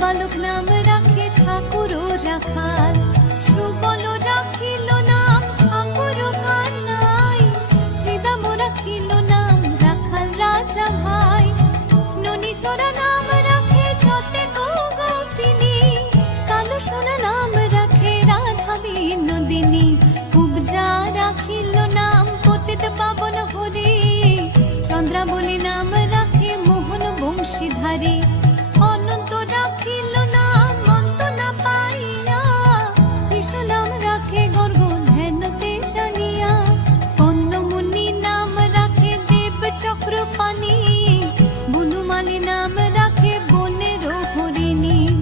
বালক নাম রাখে ঠাকুর ও রাখাল, সুবল রাখিল নাম ঠাকুর কানাই, শ্রীদাম রাখিল নাম রাখাল রাজা ভাই, ননী ছোড়া নাম রাখে যতে গোপিনী, কালো সোনা নাম রাখে রাধা বিনোদিনী, উপজা রাখিল নাম পতিত পাবন হরি, চন্দ্রাবলী নাম